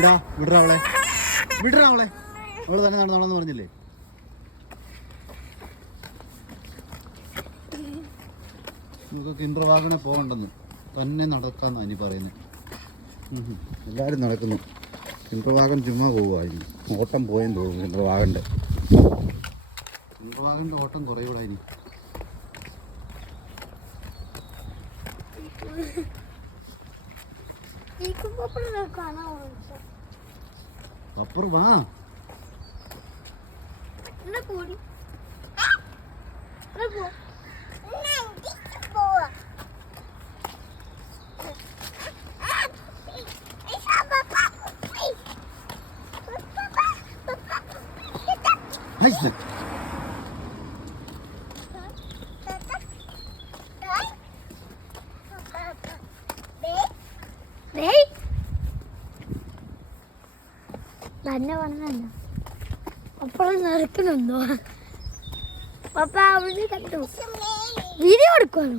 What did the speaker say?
വിടറാ അവളെ അവള് തന്നെ നടന്നോളാന്ന് പറഞ്ഞില്ലേ? നമുക്ക് കിൻഡർവാഗനെ പോകണ്ടെന്ന് തന്നെ നടക്കാന്ന് അനി പറയുന്നത്. എല്ലാവരും നടക്കുന്നു. കിൻഡർവാഗൻ ചുമ്മാ പോവുമായിരുന്നു. ഓട്ടം പോയെന്ന് തോന്നുന്നു. കിൻഡർവാഗൻ്റെ ഓട്ടം കുറയൂടാ ഇനി. പപ്പർ വാ. തന്നെ വന്നല്ല അപ്പോഴും നടക്കണുണ്ടോ? പപ്പ അവിടെ കണ്ടു വീഡിയോ എടുക്കുവാണോ?